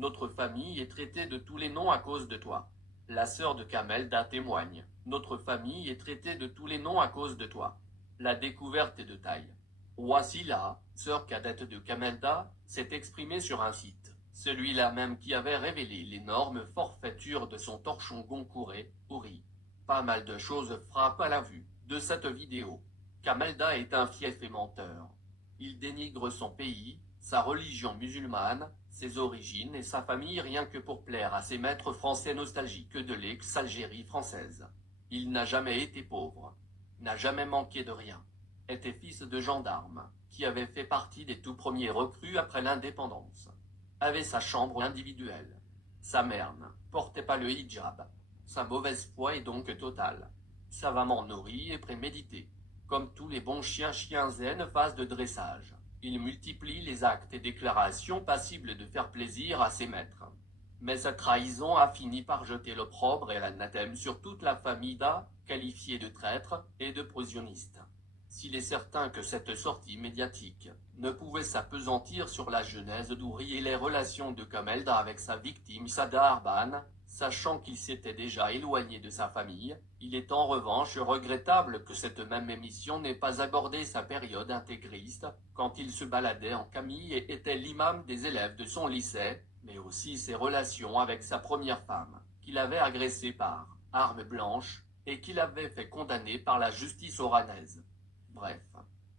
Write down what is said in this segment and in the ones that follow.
Notre famille est traitée de tous les noms à cause de toi. La sœur de Camelda témoigne. Notre famille est traitée de tous les noms à cause de toi. La découverte est de taille. Wasila, sœur cadette de Camelda, s'est exprimée sur un site. Celui-là même qui avait révélé l'énorme forfaiture de son torchon Goncouré, Uri. Pas mal de choses frappent à la vue de cette vidéo. Camelda est un fief et menteur. Il dénigre son pays, sa religion musulmane, ses origines et sa famille rien que pour plaire à ses maîtres français nostalgiques de l'ex-Algérie française. Il n'a jamais été pauvre, n'a jamais manqué de rien, était fils de gendarme, qui avait fait partie des tout premiers recrues après l'indépendance. Avait sa chambre individuelle. Sa mère ne portait pas le hijab. Sa mauvaise foi est donc totale. Savamment nourri et prémédité. Comme tous les bons chiens zen phase de dressage, il multiplie les actes et déclarations passibles de faire plaisir à ses maîtres. Mais sa trahison a fini par jeter l'opprobre et l'anathème sur toute la famille d'A, qualifiée de traître et de prosioniste. S'il est certain que cette sortie médiatique ne pouvait s'appesantir sur la genèse d'Ouri et les relations de Camelda avec sa victime Sada Arban, sachant qu'il s'était déjà éloigné de sa famille, il est en revanche regrettable que cette même émission n'ait pas abordé sa période intégriste, quand il se baladait en Camille et était l'imam des élèves de son lycée, mais aussi ses relations avec sa première femme, qu'il avait agressée par arme blanche, et qu'il avait fait condamner par la justice oranaise. Bref,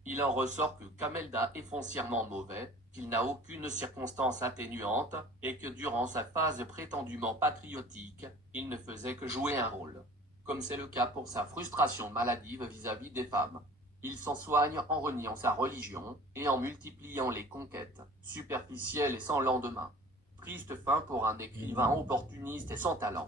il en ressort que Camelda est foncièrement mauvais, qu'il n'a aucune circonstance atténuante, et que durant sa phase prétendument patriotique, il ne faisait que jouer un rôle. Comme c'est le cas pour sa frustration maladive vis-à-vis des femmes. Il s'en soigne en reniant sa religion, et en multipliant les conquêtes, superficielles et sans lendemain. Triste fin pour un écrivain opportuniste et sans talent.